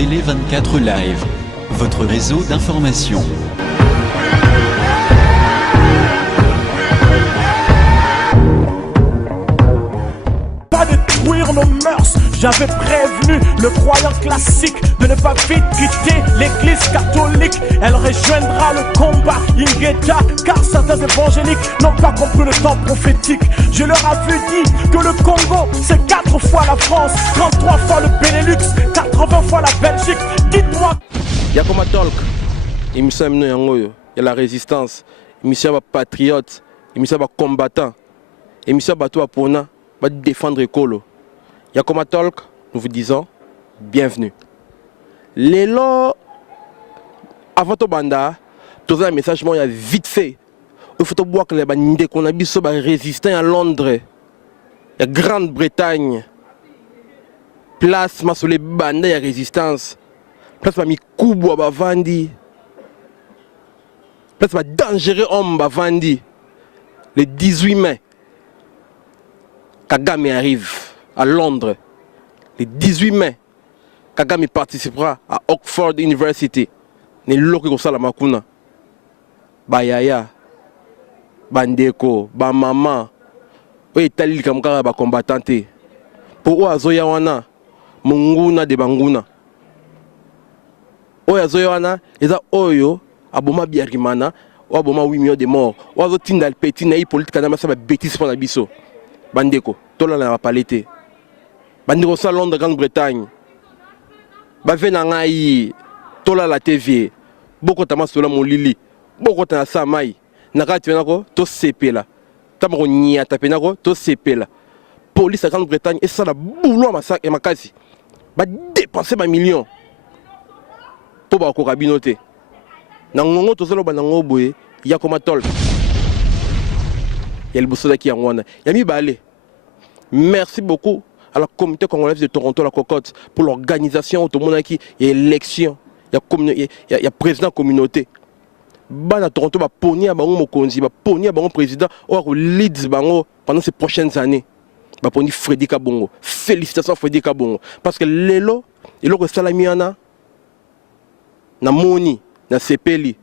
Télé 24 Live, votre réseau d'information. Pas détruire nos mœurs, j'avais prévenu le croyant classique de ne pas vite quitter l'église catholique. Elle rejoindra le combat Ingeta, car certains évangéliques n'ont pas compris le temps prophétique. Je leur avais dit que le Congo c'est 4 fois la France, 33 fois le Benelux, 80 fois la Belgique. Dites-moi. Yakoma Talk, émission mno yango yo, ya la résistance, émission ba patriote, émission ba combattant, émission ba to apona, ba défendre écolo. Yakoma Talk, nous vous disons bienvenue. Lelo avant to banda, tous un message moi vite fait. Il faut boire que les bandits qu'on a biso ba résistant à Londres, la Grande-Bretagne. Place ma sur les bandes ya résistance. Place ma mi kubo ba vandi. Place ma dangereux homme ba vandi. Le 18 mai, Kagame arrive à Londres. Le 18 mai, Kagame participera à Oxford University. Ne loki ko sala makuna. Ba yaya, bandeko, ba maman. O etali kamkara ba combattante. Pour azoya wana, munguna de banguna. Oya zoyana, eza oyo aboma biarimana, o aboma 8 millions de morts. O azo tinda le petit na politique na masaba bêtise pour na biso. Bandeko, tola na palete. Bandeko sa Londres Grande-Bretagne. Ba vena ngai tola la TV. Boko tama sola molili. Boko tana samai. Nakati venako to sepela. Tamako nya tapenako to sepela. Police à Grande-Bretagne et ça la boulot massacre et makasi. Ba dépenser ma millions. Pour ba ko kabinote. Na ngongo to solo ba na ngoboye Yakoma Talk. Il y a le boussoda qui est en wana. Yami Balé. Merci beaucoup à la communauté congolaise de Toronto, la cocotte, pour l'organisation automonaki et l'élection. Il y a président communauté. Bana Toronto va pogner à bango mokonzi, va pogner à bango président or leads bango pendant ces prochaines années. Va pogner Freddy Kabongo. Félicitations Freddy Kabongo parce que lelo elo ko salamiana na moni na sepeli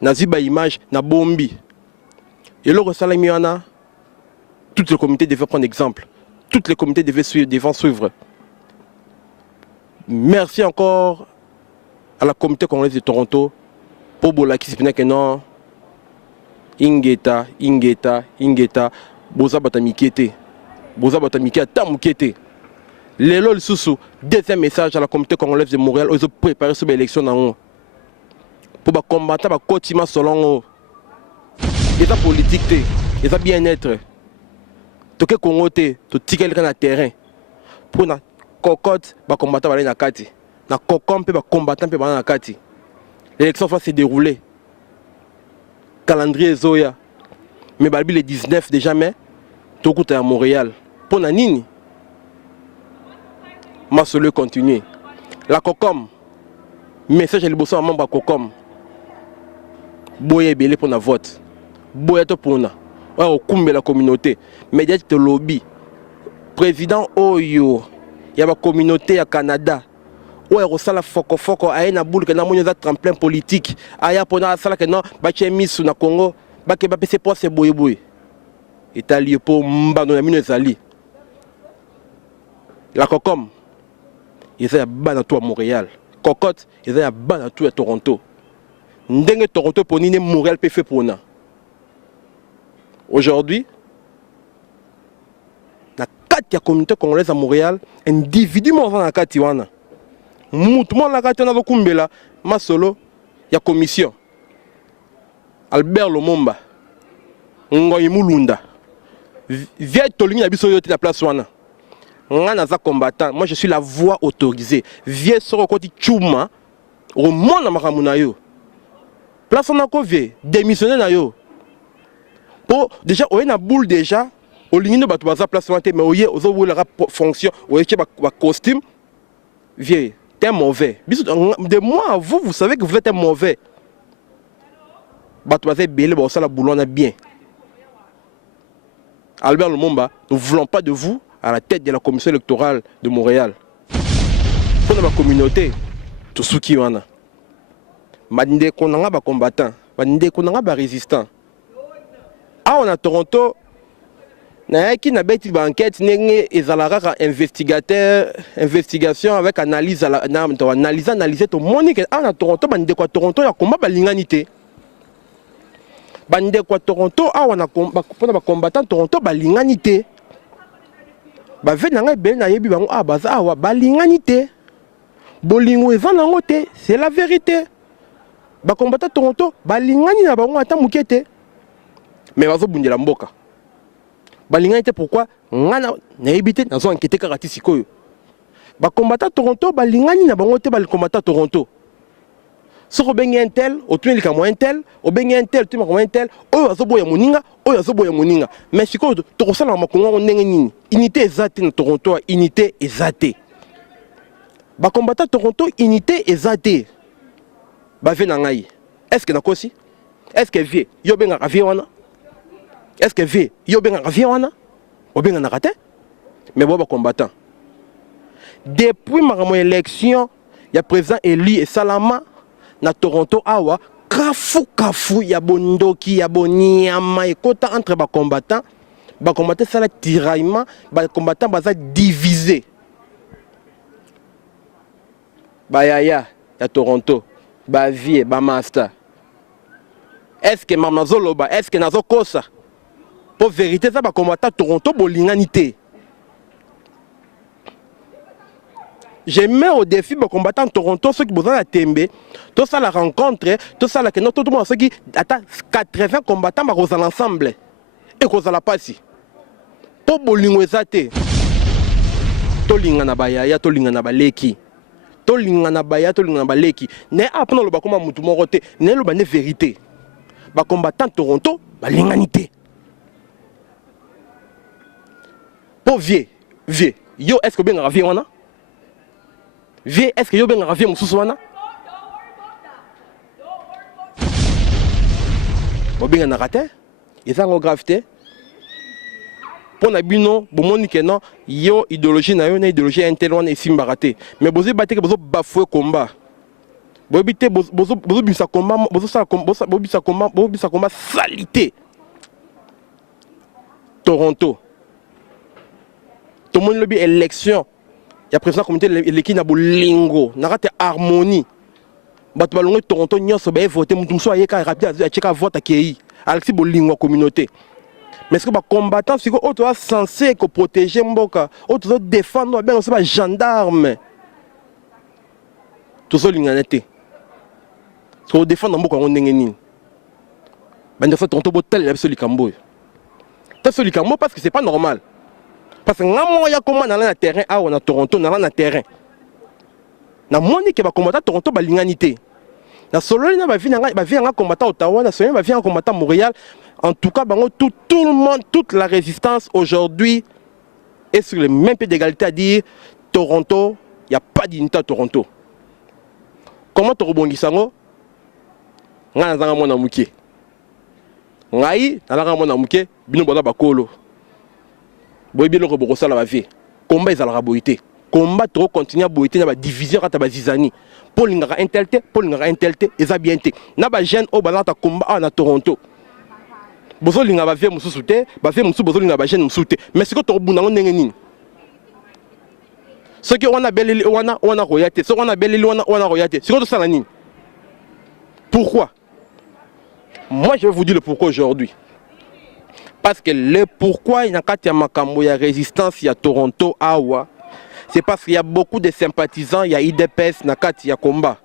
na ziba image na bombi. Elo ko salamiana toutes les comités devaient prendre exemple. Toutes les comités devaient suivre. Merci encore à la communauté congolaise de Toronto pour bolaki sipina que non ingeta boza batamikete tamukete lelo lisusu deuxième message à la communauté congolaise de Montréal ils ont préparé cette élection nango pour combattre ba kotima selon les politique té les bien-être to ke Congo té to tikel na terrain pour na cocotte ba combattre ba na kati na kokompe ba combattant pe ba na kati. L'élection va se dérouler. Calendrier Zoya. Mais Balbi le 19 déjà mai, tout est à Montréal. Pour Nanini, ma solo continuer. La Cocom, message à l'ibosson à membre Cocom. Boye belé pour na vote. Boye to pour na. Au kumbe la communauté. Médiatique de lobby. Président Oyo. Il y a la communauté à Canada. Ouais, rosala foko aya na boule que na monyo za tremplin politique aya pona sala que non ba chemisu na Congo ba ke ba pese po se boyeboy Italie po mbano na mino ezali la Cocom ils a bana to à Montréal cocotte ils a bana to à Toronto ndenge Toronto ponine Montréal pe fait pona aujourd'hui na kati ya communauté congolaise à Montréal individuellement na kati wana Moutement la gâte na kumbela masolo ya commission Albert Lomomba Ngoyi Mulunda vient tolingi na biso yote la place wana ngana za combattant moi je suis la voix autorisée viens sur côté chuma au monde makamu na yo place na ko vie démissionner na yo pour déjà on a boule déjà au ligne de bato baza place wana mais oye ozo wela fonction oye ba costume vieux t'es mauvais. De moi à vous, vous savez que vous êtes mauvais. Batouazé Bélé, ça la boulot bien. Albert Lumumba, nous ne voulons pas de vous à la tête de la commission électorale de Montréal. Vous pour la communauté tout ce qui wana bande konanga ba combattant bande konanga ba résistant ah on a Toronto na qui na beti ba enquête nenge ezalaka investigation avec analyse analyser to monique ah na Toronto bande kwa Toronto ya combat ba linganité bande kwa Toronto ah on a combat pour ba combattant Toronto ba linganité ba ve na ngai be na yebi bango ah baza awa ba linganité bolingo eza nango te c'est la vérité ba combattant Toronto ba lingani na bango ata mukete mais bazo bundela mboka ba lingani te pourquoi ngana na yebite nazo enquêter karati sikoyo ba combattant Toronto ba lingani na bango te ba combattant Toronto soko bengi un tel otuni ka moyen tel o bengi un tel tu ma moyen tel oyo azoboya moninga oyo azoboya moninga mais sikoyo to kosala makongo ndenge nini unité ezate na Toronto unité ezate ba combattant Toronto unité ezate ba ve na ngai est-ce que nakosi est-ce que vie yo benga ka vie wana est-ce que vie yo benga ka vie wana o benga na kate mais bo ba combattant depuis ma élection ya président Eli et Salama na Toronto awa kafu ya bondoki ya boniama ekota entre ba combattant ça la tiraillement ba combattant baza divisé ba yaya ya Toronto ba vie ba master est-ce que mamazoloba est-ce que nazo kosa pour vérité ça ba combattant Toronto bolinganité je mets au défi les combattants Toronto, ceux qui ont besoin de Tembe, tout ça la rencontre, tout ça la que tout le monde, ceux qui attendent 80 combattants, ils vont ensemble. Et qu'ils vont passer. Pour bolingo ezate. Tolingana bayaya, tolingana baleki. Tolingana bayaya, tolingana baleki. Ne apprendre le bakoma mutu morote, ne le bane vérité. Ba combattant Toronto, balinganité. Pour vieux, yo est-ce que bien ravi wana? Vie, est-ce que yo ben ravi mususu wana? Obenga na rate? Ezango gravité. Pour na bino, bomoni ke non, yo idéologie na yo na idéologie intelligente et simbarate. Mais bozo batte que bozo bafouer combat. Bobité bozo bisa combat, bozo bisa combat salité. Toronto. Tout le monde lobby élection. Il y a président communauté l'équipe na bolingo nakate harmonie bato balongo Toronto nyonso ba voter mutu so ayeka rapide a cheka vote akei alexi bolingo communauté mais ce que ba combattant siko auto censé ko protéger mboka auto défendre ben c'est pas gendarme tout so linganete so défendre mboka ndenge nini bande fa Toronto botel la so likambo ta so likambo parce que c'est pas normal. Parce que ngamo ya comment na terrain ah on a Toronto na terrain na moni ke ba combattant Toronto ba linganité na solo na ba vi nga combattant Ottawa na solo ba vi nga combattant Montréal en tout cas bango tout le monde toute la résistance aujourd'hui est sur le même pied d'égalité à dire Toronto il y a pas d'unité à Toronto. Comment to rebondisa ngo nga na mona mukie ngai na mona mukie bino bola bakolo boyebi le reborosa la vie combat ezalaka boité combat trop continuer à boité na ba division kata ba zizani pour l'ingara intelté eza bien té na ba jeune au balata combat na Toronto bozo linga ba vie mususu te ba vie mususu bozo linga ba jeune mususu te mais ce que to bunda ndenge nini ce que on a beleli on a royauté ce qu'on a beleli on a royauté ce que to sala nini pourquoi moi je vais vous dire le pourquoi aujourd'hui. Parce que le pourquoi il y a une résistance à Toronto, Awa, c'est parce qu'il y a beaucoup de sympathisants, il y a IDPS, il y a combat.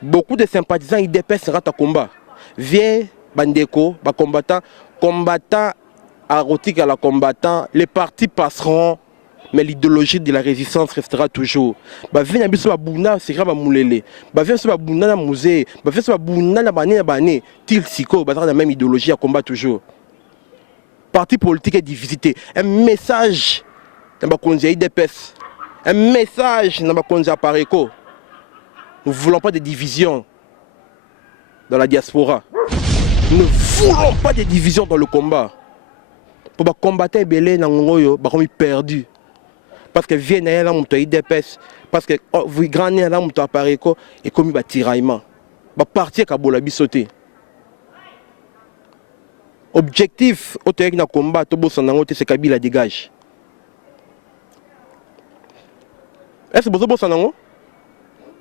Beaucoup de sympathisants IDPS dans combat. Viens, Bandeko, combattant, arotique à la combattant, les partis passeront, mais l'idéologie de la résistance restera toujours. Viens, Biso Abuna, c'est grave à Moulele. Viens, Abuna, na musée. Viens, Abuna, na Bané, Til Siko, la même idéologie à combat toujours. Parti politique est divisé. Un message dans la IDPS. Un message dans la Pareco. Nous ne voulons pas de division dans la diaspora. Nous ne voulons pas de division dans le combat. Pour combattre Belé, nous sommes perdus. parce que vienne là mon IDPS parce que vous grand là mon appareil et comme il tiraillement ba partir kabola bisoté objectif au terrain na combat to bossa nango te c'est Kabila dégage. Est-ce que vous bossa nango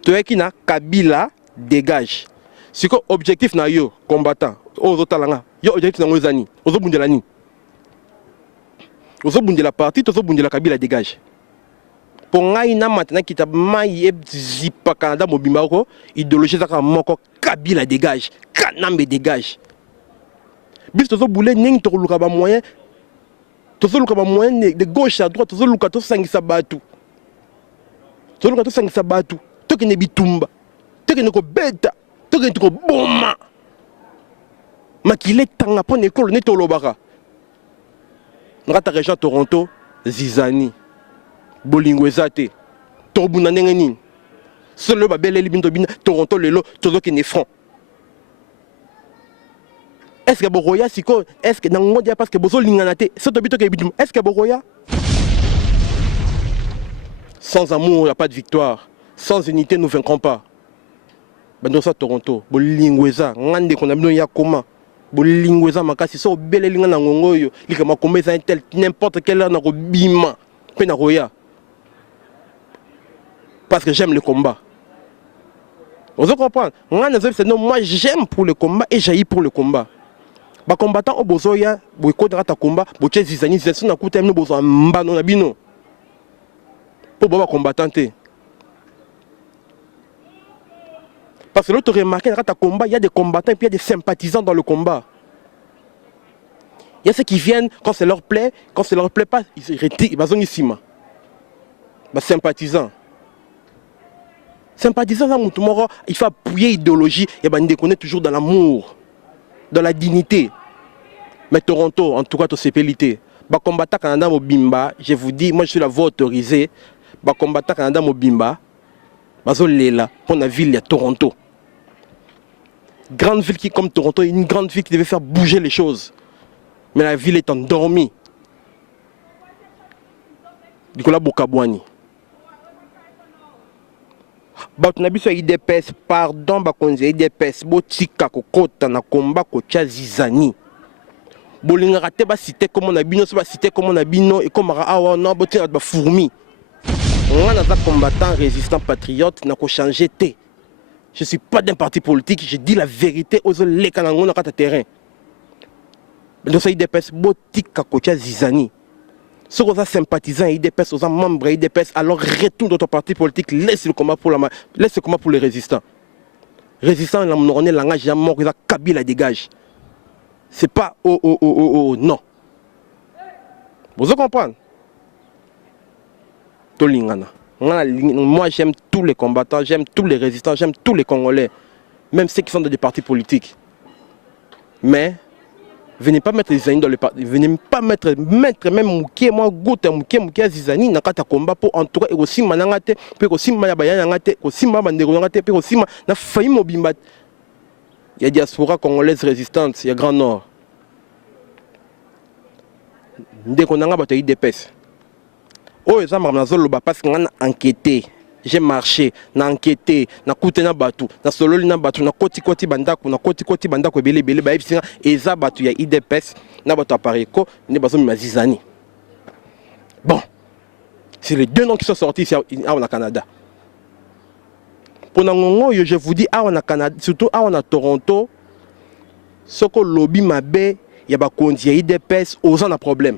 to qui na Kabila dégage. C'est quoi objectif na yo combattant aux autres yo objectif nango zani ozo bundela ni ozo bundela parti to ozo bundela Kabila dégage. Pour ngai na maintenant qui t'a maïe zipa Canada mobimba ko idéologie zaka moko Kabila dégage Kanambe dégage. Bis tozo boule ning to luka ba moyen tozo luka ba moyen de gauche à droite tozo luka to sangisa batu tozo luka to sangisa batu to kene bitumba to kene ko beta to kene ko boma makile tanga pon école ne to lobaka ngata région Toronto Zizani bolingo ezate to buna ndenge nini solo ba beleli bindo bina Toronto lelo tozo kene front. Est-ce que Boroya siko est-ce que nango dia parce que bozo linganate soto bito ke bitum est-ce que Boroya sans amour il n'y a pas de victoire, sans unité nous vaincrons pas. Bando sa Toronto bolingweza ngande kona bino ya koma bolingweza makasi so beleli ngana ngongo yo likama komeza un tel n'importe quelle heure na ko bima pe na roya parce que j'aime le combat. Vous comprenez? Moi j'aime pour le combat et j'haïs pour le combat. Ba combattant au bozoya, bo kodra ta combat, bo tche zizani zesu na kutem no bozo mbano na bino. Pour ba combattant te. Parce que l'autre remarque dans ta combat, il y a des combattants et puis il y a des sympathisants dans le combat. Il y a ceux qui viennent quand ça leur plaît, quand ça leur plaît pas, ils se retirent, ils vont ici. Ba sympathisants. Sympathisants là moutumoro, il faut appuyer idéologie et ben on est toujours dans l'amour, dans la dignité. Mais Toronto, en tout cas, c'est pélité. Bah combattant Canada Mobimba, je vous dis, moi je suis la voix autorisée. Bah combattant Canada Mobimba, bah là pour la ville de Toronto. Grande ville qui comme Toronto, une grande ville qui devait faire bouger les choses. Mais la ville est endormie. Nicolas Bokabouani. Bah tu n'as pas IDPS, pardon, bah qu'on dit IDPS, botika kokota na combat kocha zizani. Bolinga raté ba cité comme on a bino, ba cité comme on a bino et comme awa non botika ba fourmi. On a un combattant résistant patriote n'a qu'à changer té. Je suis pas d'un parti politique, je dis la vérité aux les canangons dans le terrain. Donc ça IDPS botika kocha zizani. Ceux qui sont sympathisants IDPS, aux membres IDPS, alors retourne dans ton parti politique, laisse le combat pour les résistants. Résistants, on est langage, il y a mort, il y a Kabila dégage. C'est pas non. Vous comprenez? Moi j'aime tous les combattants, j'aime tous les résistants, j'aime tous les Congolais, même ceux qui sont dans des partis politiques. Mais venez pas mettre les amis dans le parti, venez pas mettre même Mouké, moi Gouta, Mouké, Zizani, n'a qu'à combat pour entourer et aussi Manangate, puis aussi Mayabayangate, aussi Mabanderongate, puis aussi n'a failli Mobimbat. Il y a diaspora congolaise résistante, il y a Grand Nord. Dès qu'on a battu IDPS. Oh, ça m'a parce qu'on a enquêté. J'ai marché, na enquêté, na coûté na batou, na solo na batou, na koti bandaku, na koti bandaku belé ba epsinga eza batou ya IDPS, na batou apareko, ne bazo mazizani. Bon. C'est les deux noms qui sont sortis ici au Canada. Pour Nangongo, je vous dis au Canada, surtout à Toronto, ce que lobby mabe, il y a ba kondia IDPS aux un problème.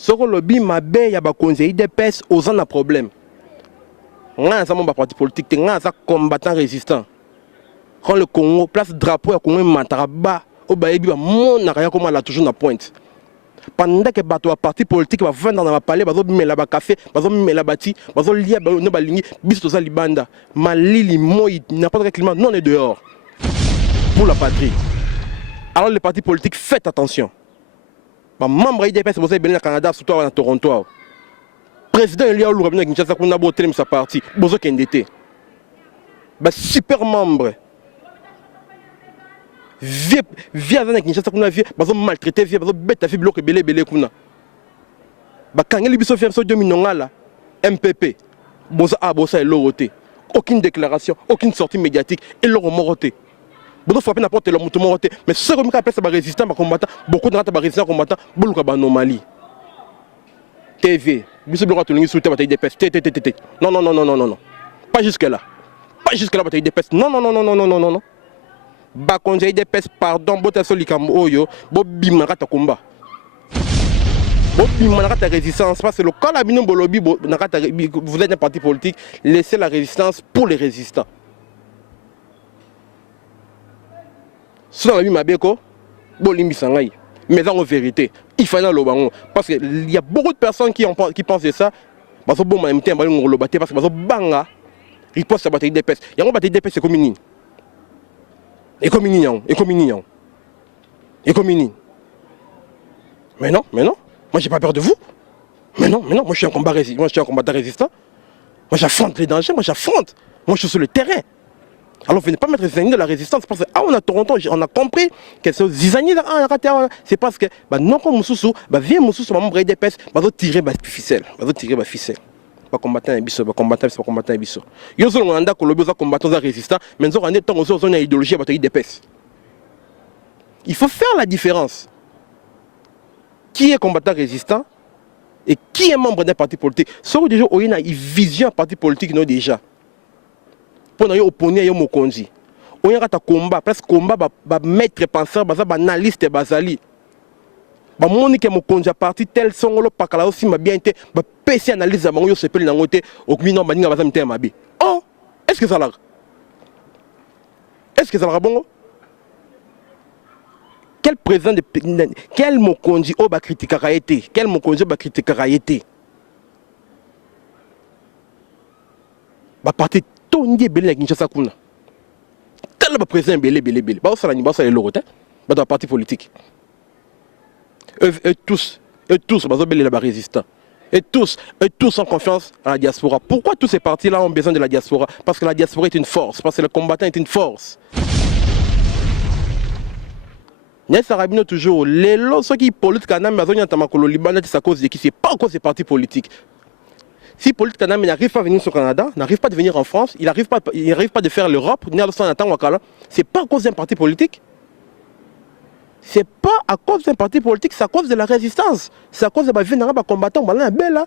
Ce que le lobby m'a bien, il y a des IDPS aux un problème. On a un parti politique, on a un combattant résistant. Quand le Congo place drapeau, le Congo mataraba, au baïbi, mon arrière comme la toujours na pointe. Pendant que le parti politique va vendre dans la palais, va mettre la café, va mettre la bâti, va lier ne balingi, bis to libanda, malili moi n'importe quel climat non est dehors. Pour la patrie. Alors les partis politiques, faites attention. Membre IDPS c'est au Canada surtout à Toronto. Président Elia Lourabina Kinshasa qu'on a boté sa partie. Bozo Kendete. Super membre. Via avec Kinshasa qu'on a vu, bazo maltraité, via bazo bête à fi bloqué belé kuna. bakangeli biso fiamso 2000 là MPP boza abosa eloroté aucune déclaration aucune sortie médiatique et loro moroté bodo frapper n'importe le mutu moroté mais ce que mika pesa ba résistant ba combattant beaucoup de ba résistant combattant boluka ba anomalie TV biso bloko to lingi souté bataille des pestes non non non non non non pas jusque là bataille des pestes non non non non non non non non ba conseil des pestes pardon bota solikambo oyo bo bimaka ta combat la résistance parce que le cas vous êtes un parti politique, laissez la résistance pour les résistants. Si on a vu ma béco, mais en vérité, il faut le bango parce qu'il y a beaucoup de personnes qui pensent de ça. Parce que bon, parce que banga, ils pensent à bataille des pestes. Il y a une bataille des pestes, c'est comme une mais non. Moi, j'ai pas peur de vous. Mais non, moi, je suis un combattant résistant. Moi, j'affronte les dangers, moi, je suis sur le terrain. Alors, venez pas mettre les zizanies de la résistance parce que, on a Toronto, on a compris que ces zizanies c'est parce que, non, comme Moussoussou, viens Moussoussou, maman, braille d'épaisse, tirer la ficelle. Pas combattant et bisso, pas combattant et bisso. Yo, on a un combattant résistant, mais on a une idéologie à bataille d'épaisse. Il faut faire la différence. Qui est combattant résistant et qui est membre d'un parti politique. Sauf déjà, on a une vision parti politique non déjà. Pour nous opposer à Mokonzi. On a un combat, presque combat, maître penseur, analyste bazali. Monique Mokonzi a parti tel son le pakala aussi m'a bien été, PC analyse à mon yo sepel na ngote au gmino maninga bazam té mabi. Oh, est-ce que ça l'a bon? Quel président de quel Mokonzi oba critique a été? Quel Mokonzi oba critique a été? Ba parti tondi belé na Kinshasa kuna. Tel ba président belé. Ba osala ni ba osala lorote. Ba dans parti politique. Et tous ba belé la ba résistant. Et tous ont confiance à la diaspora. Pourquoi tous ces partis-là ont besoin de la diaspora? Parce que la diaspora est une force, parce que le combattant est une force. N'est-ce pas toujours les lois qui politiques à c'est à cause de qui? C'est pas à cause des partis politiques. Si politique n'arrive pas à venir au Canada, n'arrive pas à venir en France, il n'arrive pas de faire l'Europe, c'est pas à cause d'un parti politique. C'est pas à cause d'un parti politique, c'est à cause de la résistance. C'est à cause de la combattant au Bella,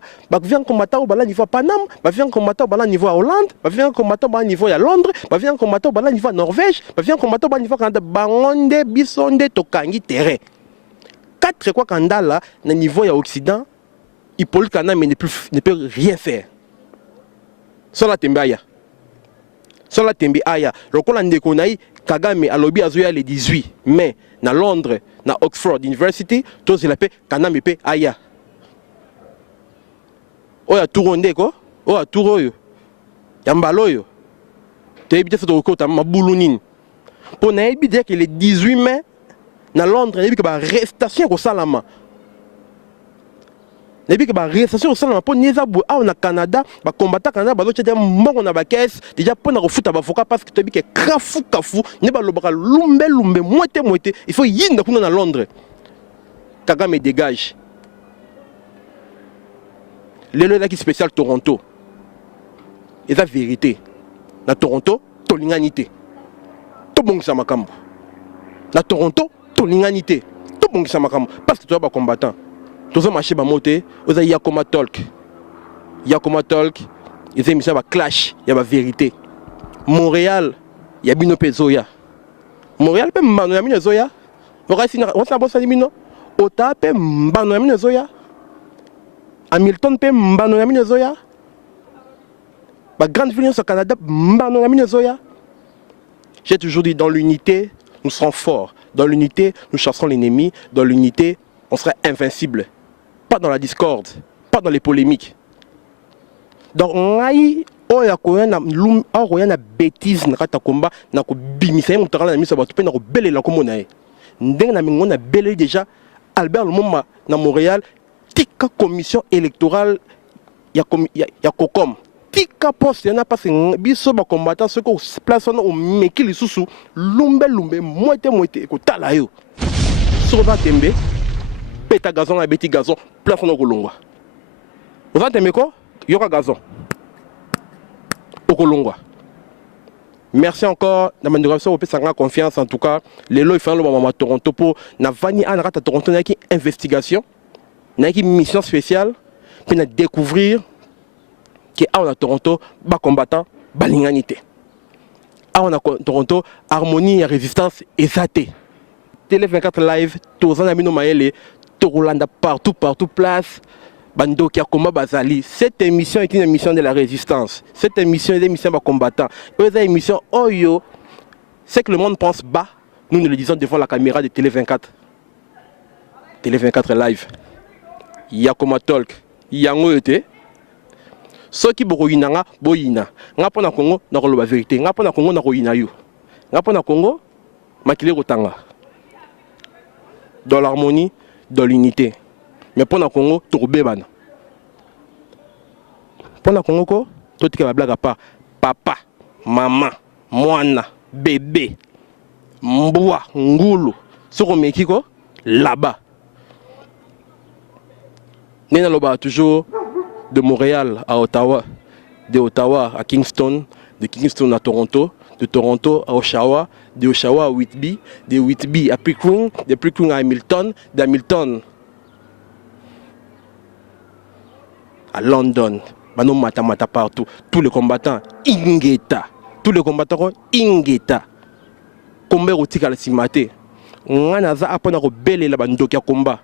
combattant au niveau Paname, combattant au niveau Hollande, combattant au niveau à Londres, combattant au niveau Norvège, combattant au niveau Canada, Bangonde, Bisonde, Tokangi, Terre. 4 quoi Canada là, au niveau Occident, il ne peut rien faire. Sur la Tembaya. Sur la Tembaya. Le Colande Konaï, Kagame a lobby azoya le 18 mai na Londres na Oxford University tous la paix Kaname pe aya oya touronde ko oya touroyo yambaloyo te ebite foto ko ta mabulunini pour na ebite que le 18 mai na Londres ebite ba arrestation ko salama depuis que la récession au sein pour Nizabu au Canada, les combattants Canada, ils ont na caisse déjà pour nous foutre avocat parce que tu dis que kafu, ne pas lumbe moitié, il faut y aller dans Londres. Kagame dégage. Le qui spécial Toronto. Et la vérité. Na Toronto, tolinganité. Tout bon ça makambo. Na Toronto, tolinganité. Tout bon ça makambo parce que tu es un combattant. Tous les marchés bamoté, vous avez Yakoma Talk, ils ont émission clash, il y a la vérité. Montréal, il y a Bino Pezoya. Montréal peut m'bano ya Zoya. On s'en bosse à Bino. Ota peut m'bano ya Zoya. Hamilton peut m'bano ya Zoya. La grande ville au Canada m'bano ya Zoya. J'ai toujours dit dans l'unité, nous serons forts. Dans l'unité, nous chasserons l'ennemi. Dans l'unité, on sera invincible. Pas dans la discorde, pas dans les polémiques. Donc, on a une bêtise dans le combat, on a déjà Albert Lumumba dans Montréal, tika commission électorale, il y a COCOM. Tika poste, il y a pas de biso ba combattant, ceux qui place au meki les sous lumbe, moitié, écoutez yo. Sur la tembe. Peta gazon, la bêti gazon, place en Golonga. Vous entendez quoi? Yoka gazon. Okolongwa. Merci encore. Dans ma négociation, on peut confiance. En tout cas, les lois font le moment à Toronto pour Navani à Toronto. Il y a une investigation, il y a une mission spéciale pour découvrir que à Toronto, bas combattant, balinganité. À Toronto, harmonie et résistance exatée. Télé 24 live, tous en amino maële, Torolanda partout place. Bando qui a combat Bazali. Cette émission est une émission de la résistance. Cette émission est une émission de combattants. Et cette émission, oh yo, c'est que le monde pense bas. Nous le disons devant la caméra de Télé 24. Télé 24 live. Yakoma Talk. Yango ete. Ceux qui boyina nga boyina. Nga pona Congo na koloba vérité. Nga pona Congo na koyina yo. Nga pona Congo makile rotanga. Dans l'harmonie, dans l'unité. Mais pour le Congo, tout le monde. Pour le Congo, tout le monde blague à part. Papa, maman, moana, bébé, mboua, ngoulou. Ce qu'on met là-bas. Nous sommes toujours de Montréal à Ottawa, de Ottawa à Kingston, de Kingston à Toronto, de Toronto à Oshawa, de Oshawa à Whitby, de Whitby à Pickering, de Pickering à Hamilton, d'Hamilton à London, Bano Mata partout, tous les combattants Ingeta, tous les combattants Ingeta, combat au tika la simate, on a appris à rebeller la bande qui a combat,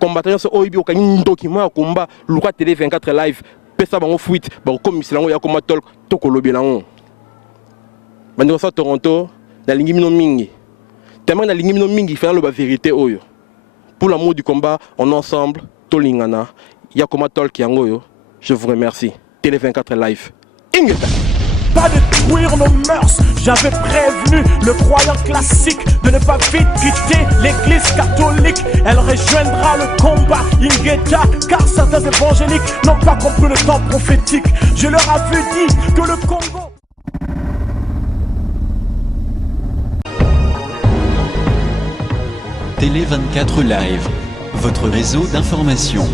combattants sont oibi au canin document combat, le Télé 24 live, pesa bango fuite, bango comme Mislango ya combat talk, toko lobelango, bande ça Toronto, na lingi mino mingi, tellement na lingi mino mingi, faire la vérité oyo, pour l'amour du combat, on est ensemble, tolingana. Yakoma Talk Yangoyo, je vous remercie. Télé 24 live. Ingeta. Pas détruire nos mœurs, j'avais prévenu le croyant classique de ne pas vite quitter l'église catholique. Elle rejoindra le combat Ingeta, car certains évangéliques n'ont pas compris le temps prophétique. Je leur avais dit que le Congo... Télé 24 live, votre réseau d'information.